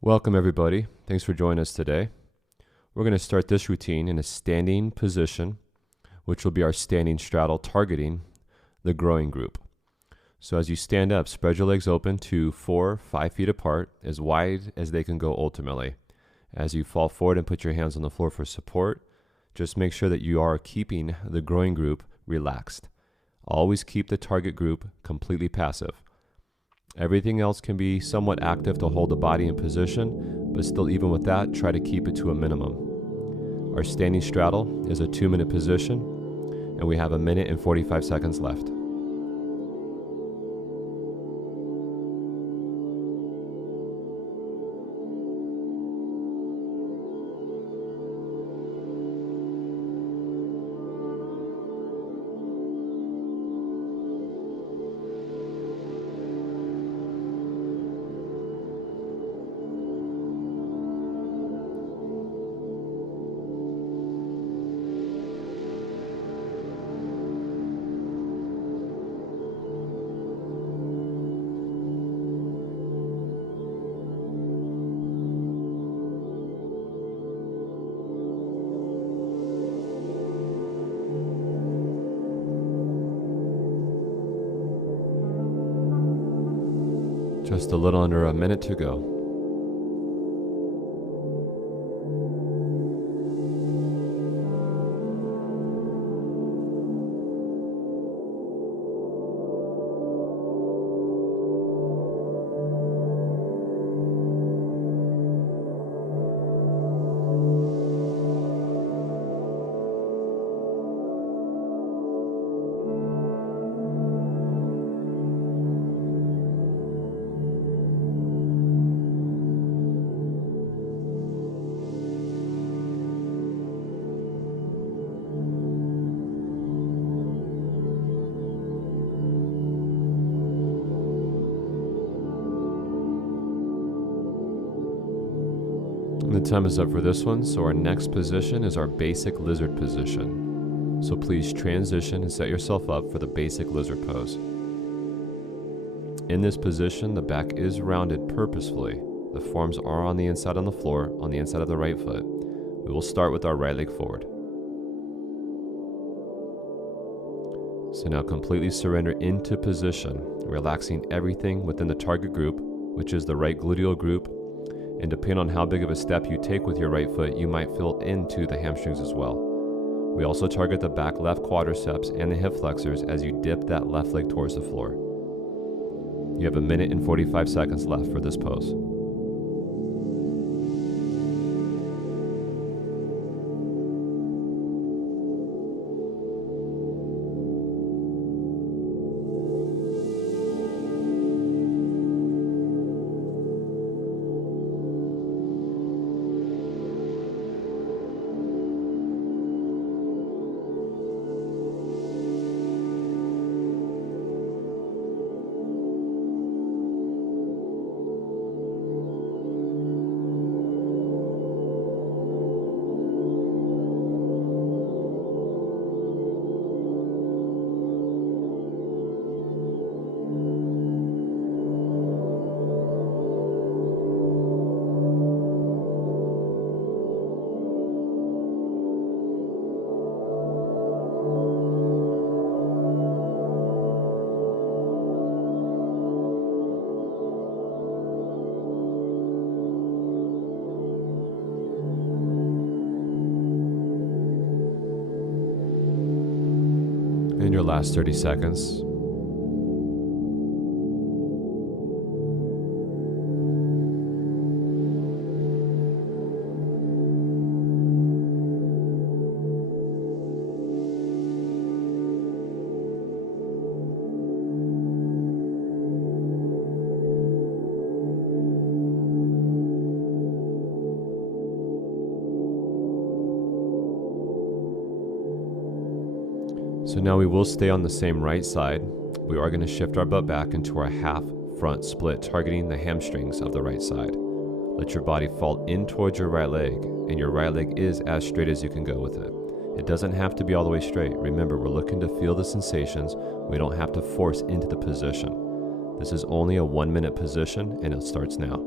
Welcome everybody. Thanks for joining us today. We're going to start this routine in a standing position, which will be our standing straddle targeting the groin group. So as you stand up, spread your legs open to 4-5 feet apart, as wide as they can go ultimately. As you fall forward and put your hands on the floor for support, just make sure that you are keeping the groin group relaxed. Always keep the target group completely passive. Everything else can be somewhat active to hold the body in position, but still, even with that, try to keep it to a minimum. Our standing straddle is a 2-minute position, and we have 1 minute and 45 seconds left. Just a little under 1 minute to go. The time is up for this one, so our next position is our basic lizard position. So please transition and set yourself up for the basic lizard pose. In this position, the back is rounded purposefully. The forearms are on the inside on the floor, on the inside of the right foot. We will start with our right leg forward. So now completely surrender into position, relaxing everything within the target group, which is the right gluteal group. And depending on how big of a step you take with your right foot, you might feel into the hamstrings as well. We also target the back left quadriceps and the hip flexors as you dip that left leg towards the floor. You have 1 minute and 45 seconds left for this pose. In your last 30 seconds. So now we will stay on the same right side. We are going to shift our butt back into our half front split, targeting the hamstrings of the right side. Let your body fall in towards your right leg, and your right leg is as straight as you can go with it. It doesn't have to be all the way straight. Remember, we're looking to feel the sensations. We don't have to force into the position. This is only a 1-minute position, and it starts now.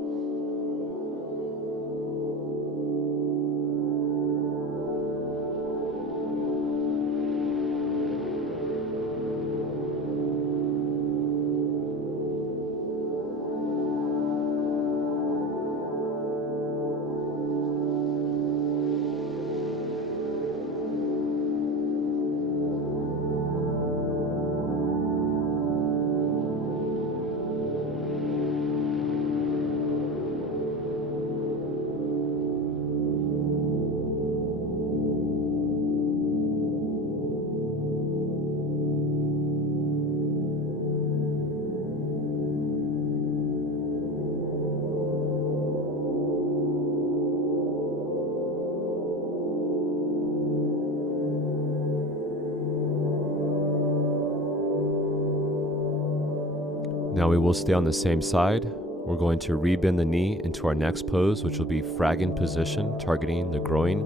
we will stay on the same side. We're going to rebend the knee into our next pose, which will be frag position, targeting the groin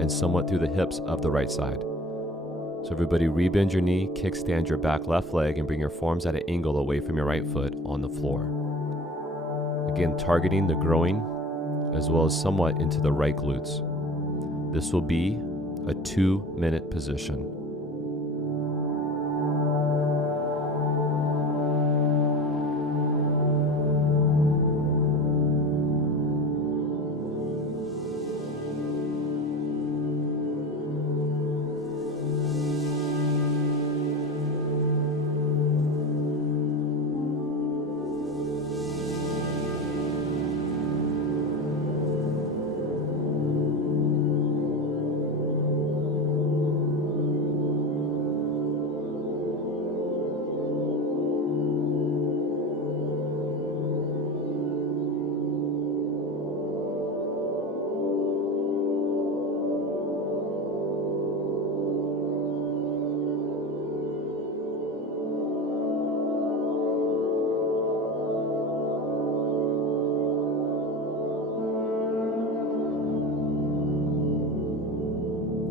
and somewhat through the hips of the right side. So everybody rebend your knee, kickstand your back left leg, and bring your forearms at an angle away from your right foot on the floor. Again, targeting the groin as well as somewhat into the right glutes. This will be a 2-minute position.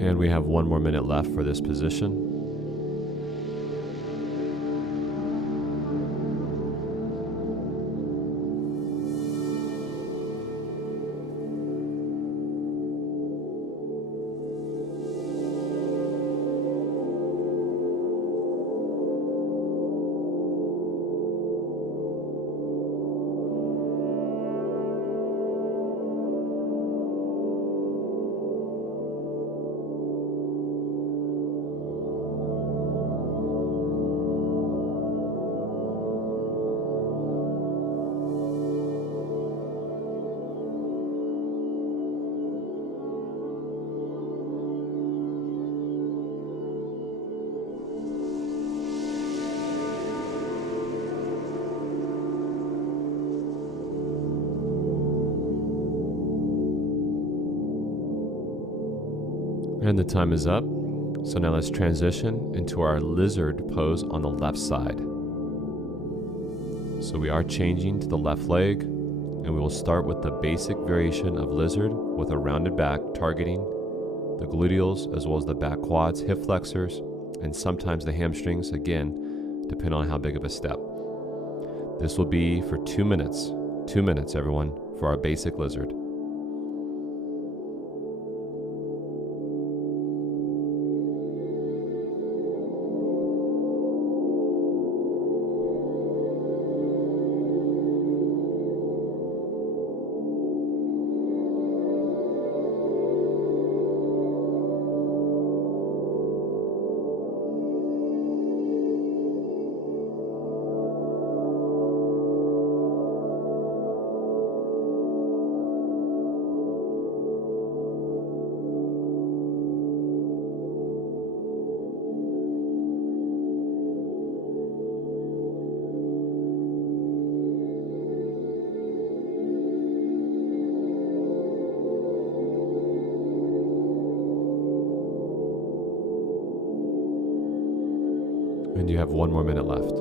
And we have 1 more minute left for this position. And the time is up. So now let's transition into our lizard pose on the left side. So we are changing to the left leg, and we will start with the basic variation of lizard with a rounded back, targeting the gluteals as well as the back quads, hip flexors, and sometimes the hamstrings, again, depending on how big of a step. This will be for 2 minutes. 2 minutes, everyone, for our basic lizard. And you have 1 more minute left.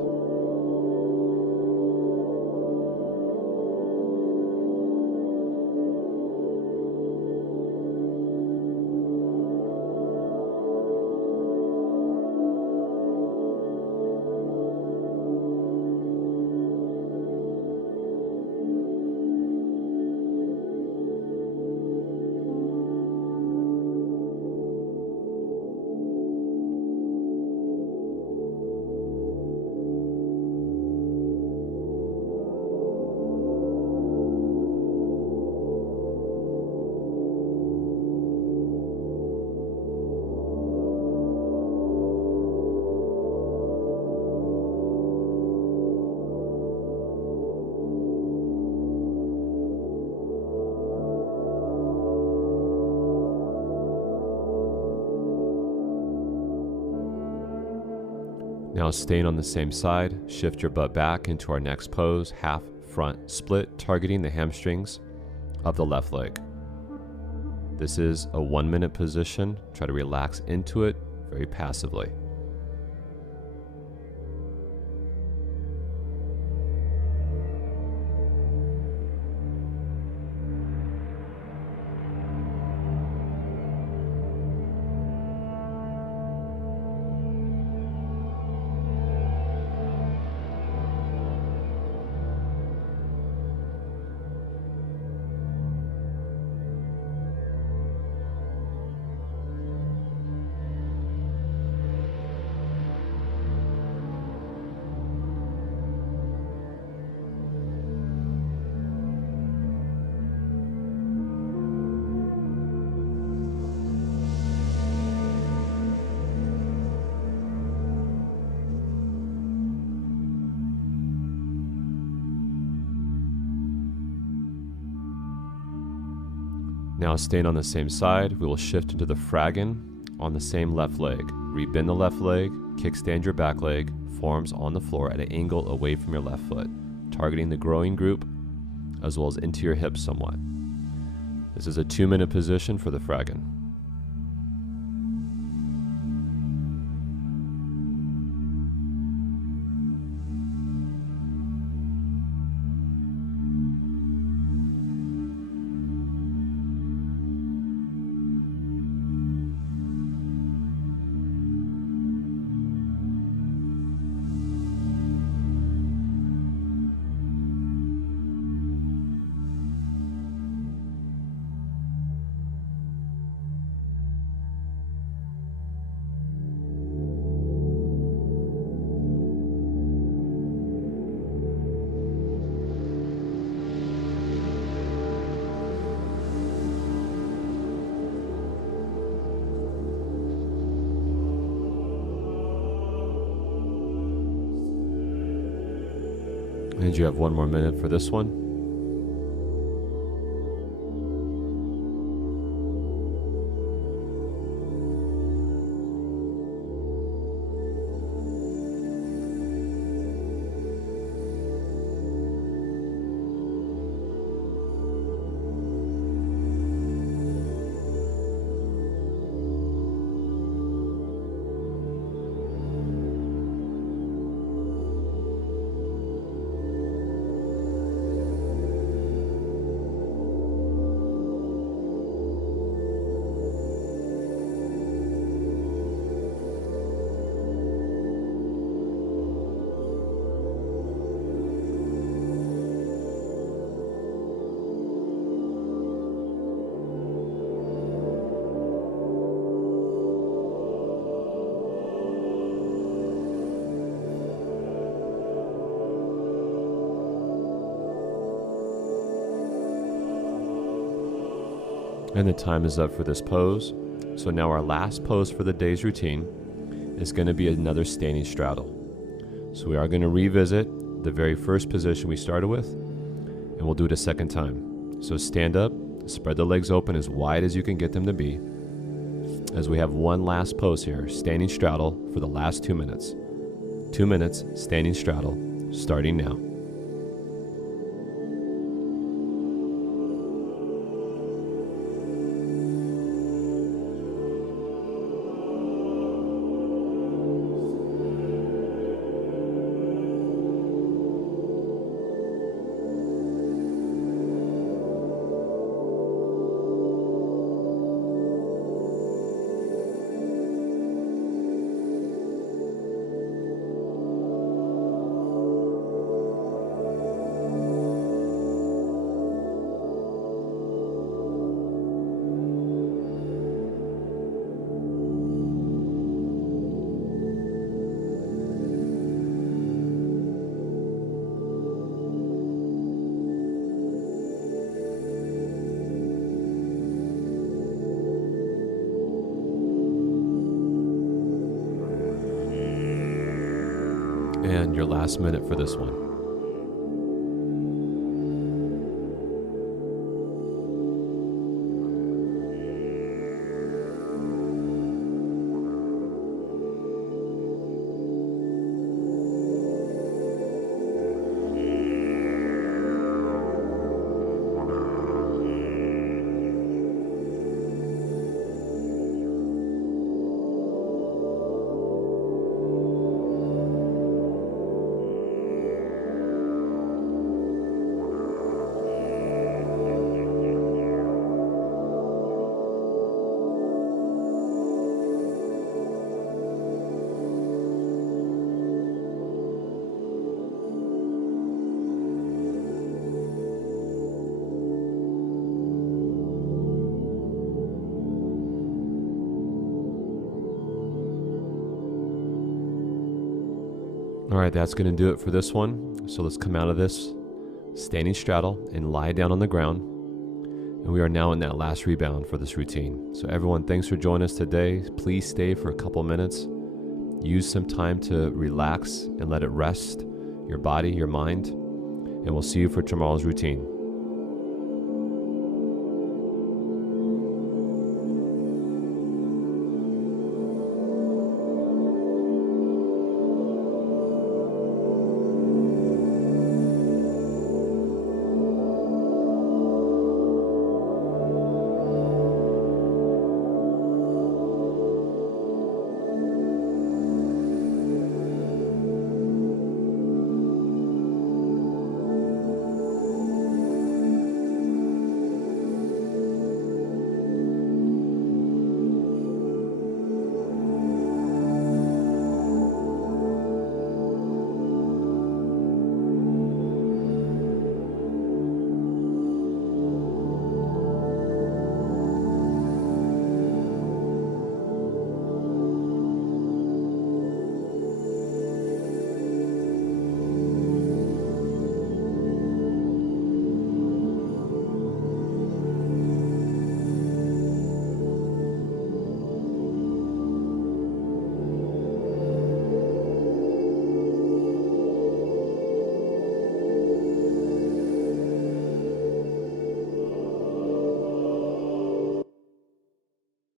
Now staying on the same side, shift your butt back into our next pose, half front split, targeting the hamstrings of the left leg. This is a 1 minute position. Try to relax into it very passively. Now staying on the same side, we will shift into the Fragan on the same left leg. Rebend the left leg, kickstand your back leg, forearms on the floor at an angle away from your left foot, targeting the growing group as well as into your hips somewhat. This is a 2-minute position for the Fragan. And you have 1 more minute for this one. And the time is up for this pose. So now our last pose for the day's routine is going to be another standing straddle. So we are going to revisit the very first position we started with, and we'll do it a second time. So stand up, spread the legs open as wide as you can get them to be, as we have one last pose here, standing straddle for the last 2 minutes. 2 minutes, standing straddle, starting now. And your last minute for this one. All right, that's going to do it for this one. So let's come out of this standing straddle and lie down on the ground. And we are now in that last rebound for this routine. So everyone, thanks for joining us today. Please stay for a couple minutes. Use some time to relax and let it rest, your body, your mind. And we'll see you for tomorrow's routine.